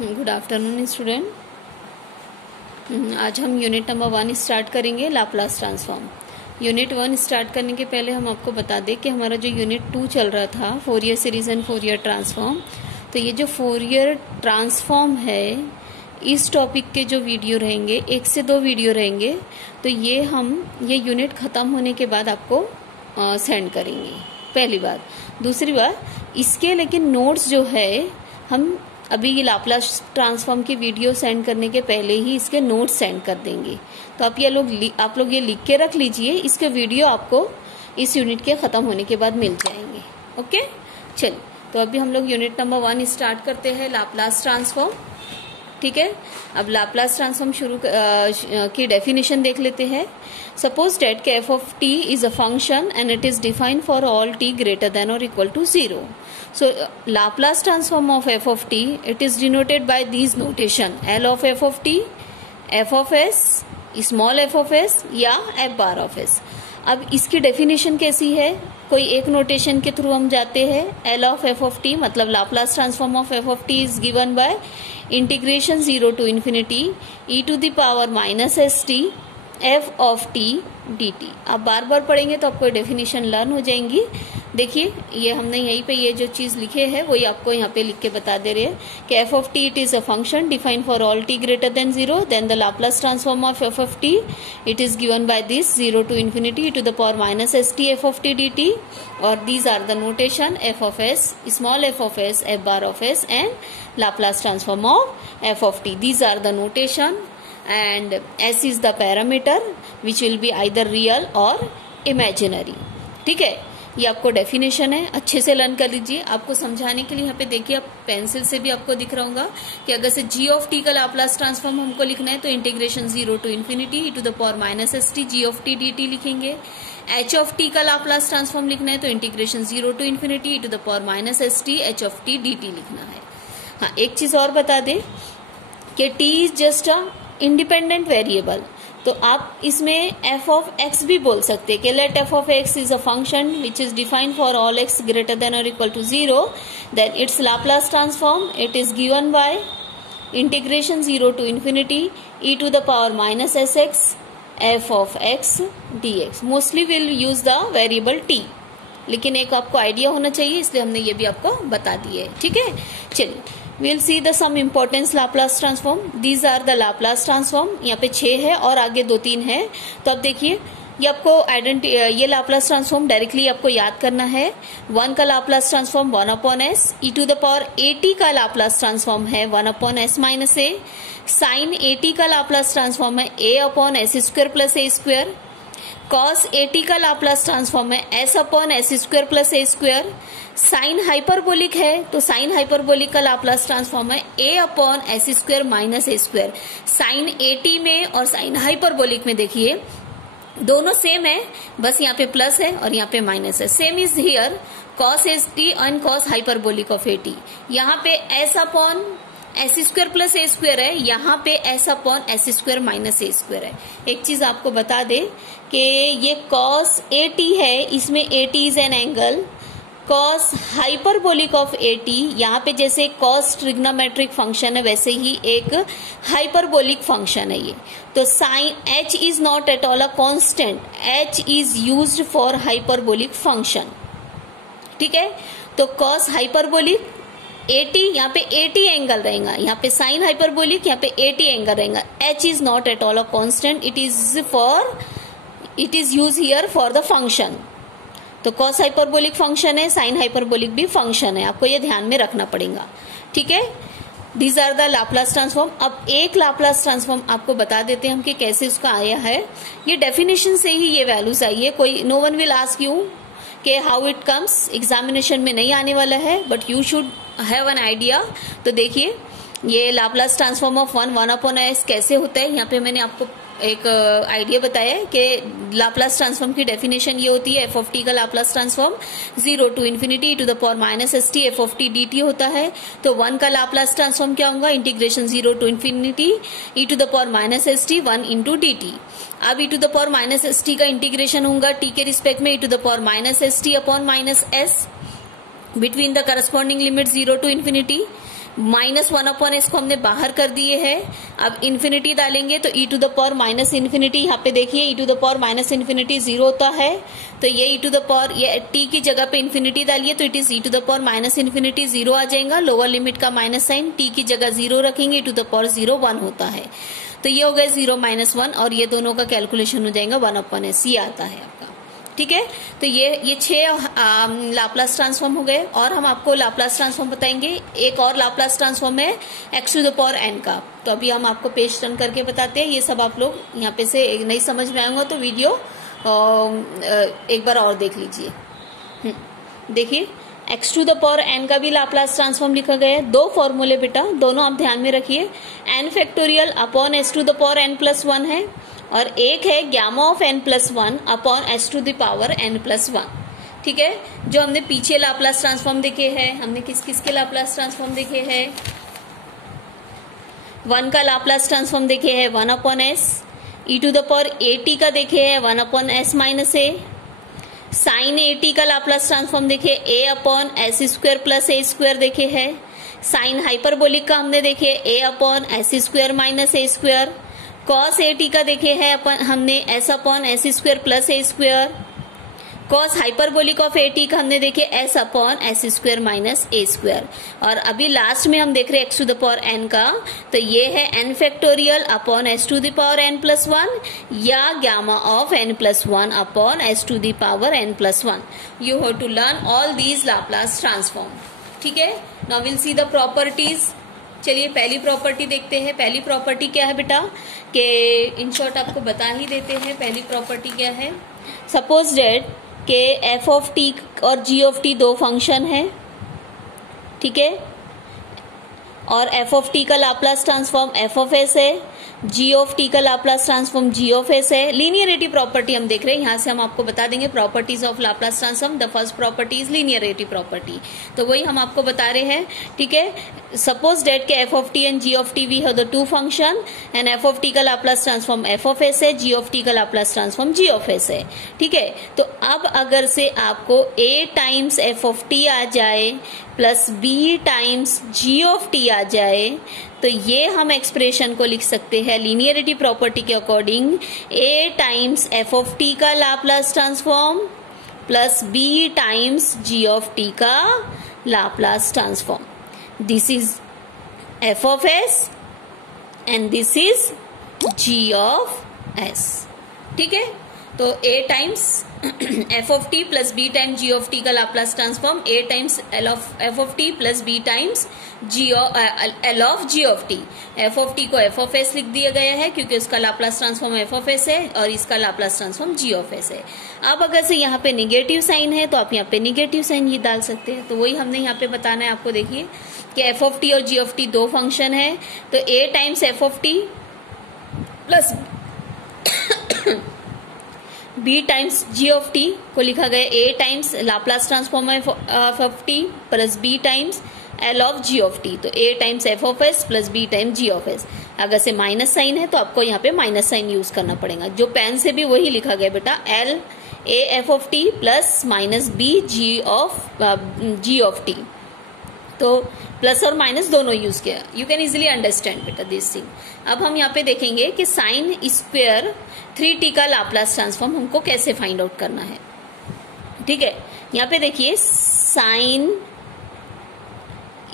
Good afternoon student. आज हम unit number 1 start करेंगे, लाप्लास ट्रांसफॉर्म। यूनिट 1 स्टार्ट करने के पहले हम आपको बता दें कि हमारा जो यूनिट 2 चल रहा था, Fourier series and Fourier transform, तो ये जो फोरियर ट्रांसफॉर्म है, इस टॉपिक के जो वीडियो रहेंगे, 1 से 2 वीडियो रहेंगे, तो ये यूनिट खत्म होने के बाद आपको सेंड करेंगे, पहली बात। दूसरी बात, इसके लेकिन नोट्स जो है हम अभी ये लाप्लास ट्रांसफॉर्म की वीडियो सेंड करने के पहले ही इसके नोट्स सेंड कर देंगे। तो आप लोग ये लिख के रख लीजिए, इसके वीडियो आपको इस यूनिट के खत्म होने के बाद मिल जाएंगे। ओके, चलिए तो अभी हम लोग यूनिट नंबर 1 स्टार्ट करते हैं, लाप्लास ट्रांसफॉर्म। ठीक है, अब लाप्लास ट्रांसफॉर्म की डेफिनेशन देख लेते हैं। सपोज डेट के F of T is a function and it is defined for all T greater than और equal to 0. So Laplace transform of f of t, it is denoted by these notation: L of f of t, f of s, small f of s या f bar of s. अब इसकी definition कैसी है? कोई एक notation के through हम जाते हैं। L of f of t मतलब Laplace transform of f of t is given by integration 0 to infinity e to the power minus st f of t dt. आप बार बार पढ़ेंगे तो आपको डेफिनेशन लर्न हो जाएंगी। देखिए, ये हमने यहीं पे ये जो चीज लिखे है वही आपको यहाँ पे लिख के बता दे रहे हैं कि f of t it is a function defined for all t greater than 0, then the Laplace transform of f of t it is given by this 0 to infinity e to the power minus st f of t dt, और these are the notation f of s, small f of s, f bar of s and Laplace transform of f of t. These are the notation and s is the parameter which will be either real or imaginary. ठीक है, ये आपको definition है, अच्छे से learn कर लीजिए। आपको समझाने के लिए यहाँ पे देखिए, आप पेंसिल से भी आपको दिख रहा होगा कि अगर से g ऑफ t का लाप्लास ट्रांसफॉर्म हमको लिखना है तो integration 0 to infinity e to the power minus st g of t dt लिखेंगे। h ऑफ t का लाप्लास ट्रांसफॉर्म लिखना है तो integration 0 to infinity e to the power minus st h of t dt लिखना है। हाँ, एक चीज और बता दे कि t is just a independent variable, तो आप इसमें f ऑफ x भी बोल सकते हैं कि let f of x is a function which is defined for all x greater than और equal to 0, then its Laplace transform it is given by integration 0 to infinity e to the power minus sx f of x dx. Mostly will use the variable t, लेकिन एक आपको idea होना चाहिए, इसलिए हमने ये भी आपको बता दिए। ठीक है, चलिए we'll see the some importance Laplace transform. These are the Laplace transform. यहाँ पे 6 है और आगे 2-3 है। तो अब देखिए, ये आपको ये लाप्लास ट्रांसफॉर्म डायरेक्टली आपको याद करना है। 1 का Laplace transform 1 upon s, e to the power at का लाप्लास ट्रांसफॉर्म है 1 upon s minus a, sine at का लाप्लास ट्रांसफॉर्म है a upon s square plus a square, cos at का लाप्लास ट्रांसफॉर्म है s upon s square plus a square, sine hyperbolic है तो sine hyperbolic का Laplace transform है a upon s square minus a square. Sine at में और sine hyperbolic में देखिए दोनों सेम है, बस यहाँ पे प्लस है और यहाँ पे माइनस है। Same is here cos s t and cos hyperbolic of a t. यहाँ पे s upon s square plus a square है, यहाँ पे s upon s square minus a square है। एक चीज आपको बता दे कि ये कॉस ए टी है, इसमें A T is an angle, cos hyperbolic of a t, यहाँ पे जैसे कॉस ट्रिग्नोमेट्रिक फंक्शन है वैसे ही एक हाइपरबोलिक फंक्शन है ये। तो sine h is not at all a constant, h is used for hyperbolic function. ठीक है, तो कॉस हाइपरबोलिक at, यहाँ पे at एंगल रहेगा, यहाँ पे साइन हाइपरबोलिक, यहाँ पे at एंगल रहेगा। h is not at all a constant, it is use here for the function. तो कॉस हाइपरबोलिक फंक्शन है, साइन हाइपरबोलिक भी फंक्शन है, आपको ये ध्यान में रखना पड़ेगा। ठीक है, these are the Laplace transform. अब एक लाप्लास ट्रांसफॉर्म आपको बता देते हैं हम कि कैसे उसका आया है। ये डेफिनेशन से ही ये वैल्यूज आई है, कोई no one will ask you कि हाउ इट कम्स, एग्जामिनेशन में नहीं आने वाला है, but you should have an idea. तो देखिए, ये Laplace transform of 1 upon s कैसे होता है, यहाँ पे मैंने आपको एक आइडिया बताया है कि लाप्लास ट्रांसफॉर्म की डेफिनेशन ये होती है, एफ ऑफ टी का Laplace transform 0 to infinity to the power minus s t f of t d t होता है। तो 1 का लाप्लास ट्रांसफॉर्म क्या होगा, integration 0 to infinity e to the power minus s t 1 into dt। अब e to the power minus s t का integration होगा t के रिस्पेक्ट में e to the power minus s t upon minus S between the corresponding limit 0 to infinity। -1/s को हमने बाहर कर दिए है। अब इन्फिनिटी डालेंगे तो e to the power minus infinity, यहाँ पे देखिए e to the power minus infinity 0 होता है, तो ये e टू द पावर, ये t की जगह पे इन्फिनिटी डालिए तो it is e to the power minus infinity 0 आ जाएगा। लोअर लिमिट का माइनस साइन, t की जगह 0 रखेंगे, e टू द पावर 0 1 होता है, तो ये हो गया 0 - 1 और ये दोनों का कैलकुलेशन हो जाएगा 1/s, ये आता है आपका। ठीक है, तो ये 6 लाप्लास ट्रांसफॉर्म हो गए और हम आपको लाप्लास ट्रांसफॉर्म बताएंगे। एक और लाप्लास ट्रांसफॉर्म है x to the power n का, तो अभी हम आपको पेज टर्न करके बताते हैं। ये सब आप लोग यहाँ पे से नहीं समझ में आएगा तो वीडियो एक बार और देख लीजिए। देखिए x to the power n का भी लाप्लास ट्रांसफॉर्म लिखा गया है। 2 फॉर्मूले बेटा, दोनों आप ध्यान में रखिए, n factorial upon s to the power n plus 1 है और एक है gamma of n plus 1 upon s to the power n plus 1। ठीक है, जो हमने पीछे लाप्लास ट्रांसफॉर्म देखे हैं, हमने किस किस के लाप्लास ट्रांसफॉर्म देखे हैं, 1 का लाप्लास ट्रांसफॉर्म देखे हैं 1/s, e to the power at का देखे हैं 1/s minus a, sine at का लाप्लास ट्रांसफॉर्म देखे a/s² प्लस a² देखे हैं, साइन हाइपरबोलिक का हमने देखे a/s² minus a², cos at का देखे है हमने s/s² plus a², cos hyperbolic of at का हमने देखे s/s² माइनस a², और अभी लास्ट में हम देख रहे हैं x to the power n का, तो ये है n factorial upon s to the power n plus 1 या gamma of n plus 1 upon s to the power n plus 1। You have to learn all these Laplace transform. ठीक है, now will see the properties. चलिए पहली property देखते हैं। पहली property क्या है बेटा, कि इन शॉर्ट आपको बता ही देते हैं। पहली प्रॉपर्टी क्या है, सपोज डेट के f ऑफ t और g ऑफ t 2 फंक्शन है, ठीक है, और f ऑफ t का Laplace transform f of s है, g ऑफ t का Laplace transform g of s है। लीनियरिटी प्रॉपर्टी हम देख रहे हैं, यहाँ से हम आपको बता देंगे properties of Laplace transform. The first property is linearity property, तो वही हम आपको बता रहे हैं। ठीक है, सपोज डेट के f of t and g of t we have the 2 function and f of t का Laplace transform f of s है, g ऑफ t का Laplace transform g of s है। ठीक है, तो अब अगर से आपको a times f of t आ जाए plus b times g of t आ जाए, तो ये हम एक्सप्रेशन को लिख सकते हैं लीनियरिटी प्रॉपर्टी के according a times f of t का Laplace transform plus b times g of t का Laplace transform. This is f of s and this is g of s। ठीक है, तो a times f of t plus b times g of t का Laplace transform a times f of t plus b times l of g of t। f of t को f of s लिख दिया गया है क्योंकि उसका Laplace transform f of s है और इसका Laplace transform g of s है। अब अगर से यहाँ पे निगेटिव साइन है तो आप यहाँ पे निगेटिव साइन ये डाल सकते हैं, तो वही हमने यहाँ पे बताना है आपको। देखिए कि f ऑफ t और g ऑफ t 2 फंक्शन है, तो a times f of t plus b times g of t को लिखा गया a times Laplace transform f of t plus b times l of g of t, तो a times f of s plus b times g of s। अगर से minus sign है तो आपको यहाँ पे माइनस साइन यूज करना पड़ेगा, जो पेन से भी वही लिखा गया बेटा, l a f of t plus minus b g of t, तो प्लस और माइनस दोनों यूज किया। यू कैन इजिली अंडरस्टैंड बेटा दिस थिंग। अब हम यहाँ पे देखेंगे कि साइन स्क्वायर 3t का लाप्लास ट्रांसफॉर्म हमको कैसे फाइंड आउट करना है। ठीक है, यहाँ पे देखिए साइन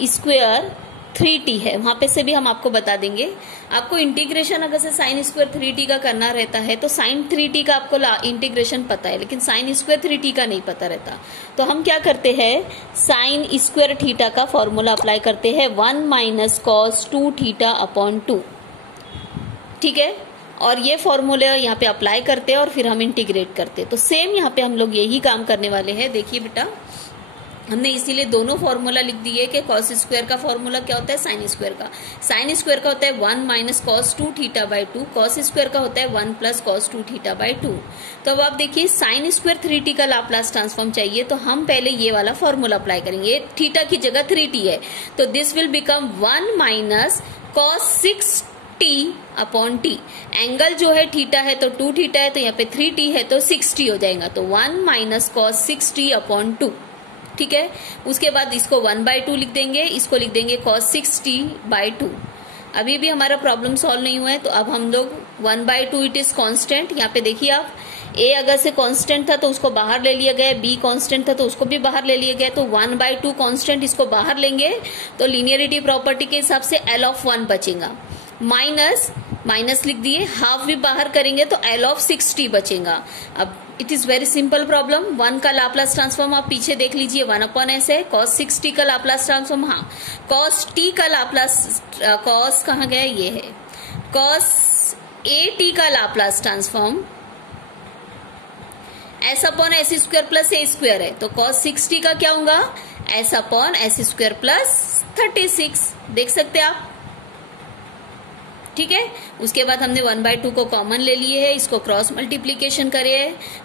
स्क्वायर 3t है, वहां पे से भी हम आपको बता देंगे। आपको इंटीग्रेशन अगर से साइन स्क्वायर 3t का करना रहता है तो साइन 3t का आपको इंटीग्रेशन पता है, लेकिन साइन स्क्वायर 3t का नहीं पता रहता। तो हम क्या करते हैं, साइन स्क्वायर थीटा का फॉर्मूला अप्लाई करते हैं 1 माइनस कॉस 2 थीटा अपॉन 2। ठीक है, और ये फॉर्मूले यहाँ पे अप्लाई करते हैं और फिर हम इंटीग्रेट करते हैं। तो सेम यहाँ पे हम लोग यही काम करने वाले हैं। देखिए बेटा, हमने इसीलिए दोनों फॉर्मूला लिख दिए कि कॉस स्क्वायर का फॉर्मूला क्या होता है, साइन स्क्वायर का। साइन स्क्वायर का होता है 1 minus cos 2 theta by 2, cos square का होता है 1 प्लस कॉस 2 थीटा बाई 2। तो अब आप देखिए साइन स्क्वायर 3t का लाप्लास ट्रांसफॉर्म चाहिए, तो हम पहले ये वाला फॉर्मूला अप्लाई करेंगे। थीटा की जगह 3t है, तो this will become 1 minus cos 6t upon t। Angle जो है थीटा है तो 2 थीटा है, तो यहाँ पे 3t है तो 6t हो जाएगा, तो 1 माइनस कॉस 6t अपॉन 2। ठीक है। उसके बाद इसको 1/2 लिख देंगे, इसको लिख देंगे cos 6t/2। अभी भी हमारा प्रॉब्लम सॉल्व नहीं हुआ है, तो अब हम लोग 1/2 इट इज कांस्टेंट। यहाँ पे देखिए आप, a अगर से कांस्टेंट था तो उसको बाहर ले लिया गया, b कांस्टेंट था तो उसको भी बाहर ले लिया गया, तो 1/2 कांस्टेंट इसको बाहर लेंगे तो लीनियरिटी प्रॉपर्टी के हिसाब से L(1) बचेगा। माइनस लिख दिए, हाफ भी बाहर करेंगे तो L(60) बचेगा। अब it is very simple problem. 1 का लाप्लास ट्रांसफॉर्म आप पीछे देख लीजिए, 1/s है। cos 6t का लाप्लास ट्रांसफॉर्म, हाँ cos t का लाप्लास, cos कहाँ गया, ये है cos at का Laplace transform s/s² plus a² है, तो cos 6t का क्या होगा, s/s² प्लस 36। देख सकते हैं आप, ठीक है। उसके बाद हमने 1/2 को कॉमन ले लिए है, इसको क्रॉस मल्टीप्लीकेशन करे,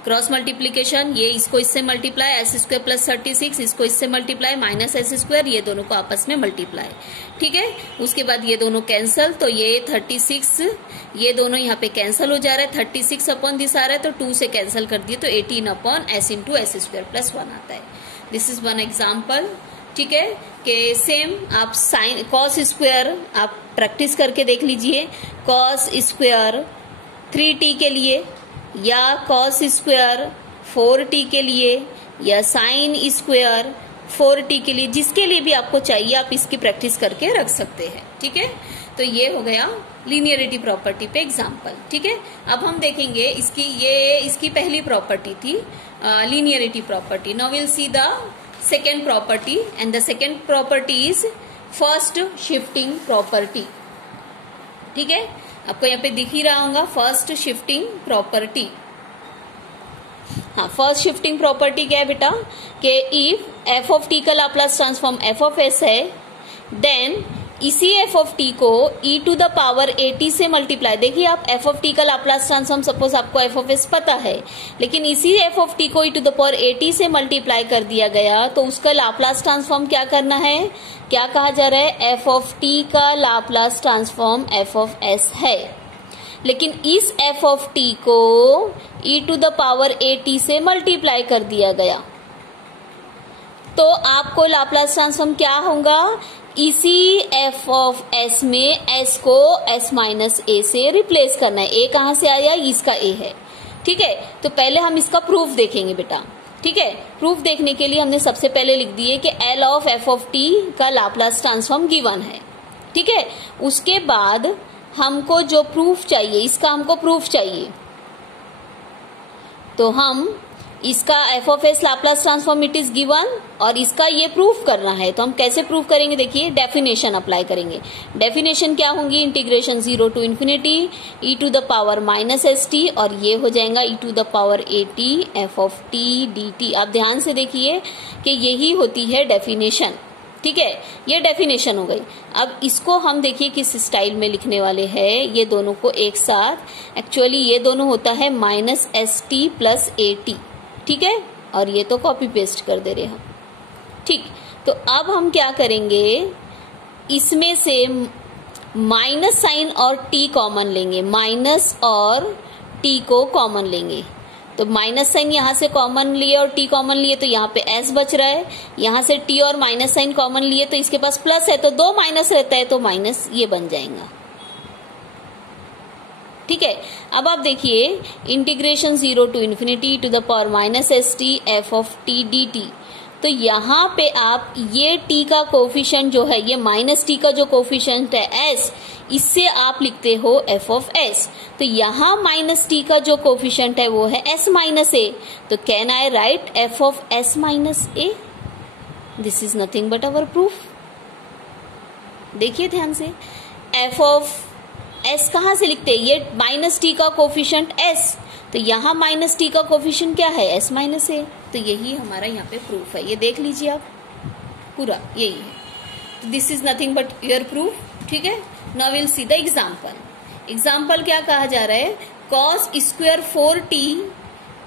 क्रॉस मल्टीप्लीकेशन, ये इसको इससे मल्टीप्लाई s² प्लस 36, इसको इससे मल्टीप्लाई माइनस s², ये दोनों को आपस में मल्टीप्लाई, ठीक है। उसके बाद ये दोनों कैंसल, तो ये 36, ये दोनों यहाँ पे कैंसल हो जा रहा है, 36 अपॉन दिस आ रहा है, तो 2 से कैंसल कर दिए तो 18/s इंटू s² प्लस 1 आता है। दिस इज वन एग्जाम्पल, ठीक है। कि सेम आप साइन कॉस स्क्वायर आप प्रैक्टिस करके देख लीजिए, कॉस स्क्वायर 3t के लिए, या कॉस स्क्वायर 4t के लिए, या साइन स्क्वायर 4t के लिए, जिसके लिए भी आपको चाहिए आप इसकी प्रैक्टिस करके रख सकते हैं, ठीक है। तो ये हो गया लीनियरिटी प्रॉपर्टी पे एग्जाम्पल, ठीक है। अब हम देखेंगे इसकी पहली प्रॉपर्टी थी linearity property. Now will see the second property, and the second property is first shifting property, ठीक है। आपको यहाँ पे दिख ही रहा होगा first shifting property। हाँ, फर्स्ट शिफ्टिंग प्रॉपर्टी क्या है बेटा, कि इफ f ऑफ t का Laplace transform f of s है, देन इसी f ऑफ t को e to the power at से मल्टीप्लाई। देखिए आप, f ऑफ t का लाप्लास ट्रांसफॉर्म सपोज आपको f ऑफ s पता है, लेकिन इसी f ऑफ t को e to the power at से मल्टीप्लाई कर दिया गया, तो उसका लाप्लास ट्रांसफॉर्म क्या करना है, क्या कहा जा रहा है, f ऑफ t का Laplace transform f of s है, लेकिन इस f ऑफ t को e to the power at से मल्टीप्लाई कर दिया गया, तो आपको लाप्लास ट्रांसफॉर्म क्या होगा, इसी f ऑफ s में s को s माइनस a से रिप्लेस करना है। a कहां से आया, इसका a है, ठीक है। तो पहले हम इसका प्रूफ देखेंगे बेटा, ठीक है। प्रूफ देखने के लिए हमने सबसे पहले लिख दिए कि L of f of t का लाप्लास ट्रांसफॉर्म गिवन है, ठीक है। उसके बाद हमको जो प्रूफ चाहिए, इसका हमको प्रूफ चाहिए, तो हम इसका f of s Laplace transform it is given, और इसका ये प्रूफ करना है, तो हम कैसे प्रूफ करेंगे, देखिए डेफिनेशन अप्लाई करेंगे। डेफिनेशन क्या होंगी, integration 0 to infinity e to the power minus st, और ये हो जाएगा e to the power at f of t dt। आप ध्यान से देखिए कि यही होती है डेफिनेशन, ठीक है। ये डेफिनेशन हो गई। अब इसको हम देखिए किस स्टाइल में लिखने वाले हैं, ये दोनों को एक साथ, एक्चुअली ये दोनों होता है माइनस st प्लस at, ठीक है, और ये तो कॉपी पेस्ट कर दे रहे हम, ठीक। तो अब हम क्या करेंगे, इसमें से माइनस साइन और t कॉमन लेंगे, माइनस और t को कॉमन लेंगे, तो माइनस साइन यहां से कॉमन लिए और t कॉमन लिए, तो यहाँ पे s बच रहा है, यहां से t और माइनस साइन कॉमन लिए तो इसके पास प्लस है, तो 2 माइनस रहता है, तो माइनस ये बन जाएगा, ठीक है। अब आप देखिए integration 0 to infinity to the power minus st f of t dt, तो यहाँ पे आप ये t का कोफिशिएंट जो है, ये माइनस t का जो कोफिशिएंट है s, इससे आप लिखते हो f ऑफ s, तो यहाँ माइनस t का जो कोफिशिएंट है वो है s माइनस a, तो can I right f of s minus a, this is nothing but our proof. देखिए ध्यान से, f ऑफ s कहां से लिखते हैं, ये माइनस t का कोफिशिएंट s, तो यहाँ माइनस t का कोफिशिएंट क्या है, s माइनस a, तो यही हमारा यहाँ पे प्रूफ है। ये देख लीजिए आप, पूरा यही है, this is nothing but your proof, ठीक है। Now will see the example. Example क्या कहा जा रहा है, cos स्क्वायर 4t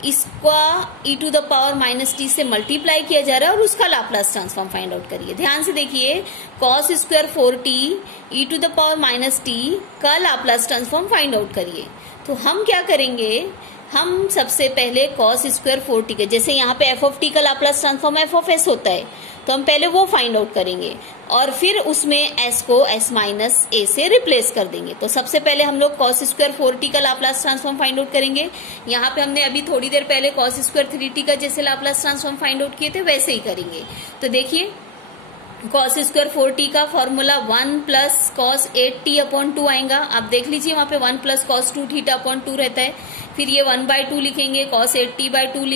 इसका e to the power minus t से मल्टीप्लाई किया जा रहा है और उसका लाप्लास ट्रांसफॉर्म फाइंड आउट करिए। ध्यान से देखिए, cos square 4t e to the power minus t का लाप्लास ट्रांसफॉर्म फाइंड आउट करिए। तो हम क्या करेंगे, हम सबसे पहले कॉस स्क्वायर 4t का, जैसे यहाँ पे एफ ऑफ टी का Laplace transform F of S होता है, तो हम पहले वो फाइंड आउट करेंगे और फिर उसमें एस को एस माइनस ए से रिप्लेस कर देंगे। तो सबसे पहले हम लोग कॉस स्क्वायर 4t का लाप्लास ट्रांसफॉर्म फाइंड आउट करेंगे। यहाँ पे हमने अभी थोड़ी देर पहले कॉस स्क्वायर 3t का जैसे लाप्लास ट्रांसफॉर्म फाइंड आउट किए थे वैसे ही करेंगे। तो देखिए कॉस स्क्वायर 4t का formula 1 plus cos 8t upon 2 आएगा। आप देख लीजिए वहां पे 1 प्लस कॉस 2 थीटा अपॉन 2 रहता है। फिर ये 1/2 लिखेंगे, कॉस 8t/2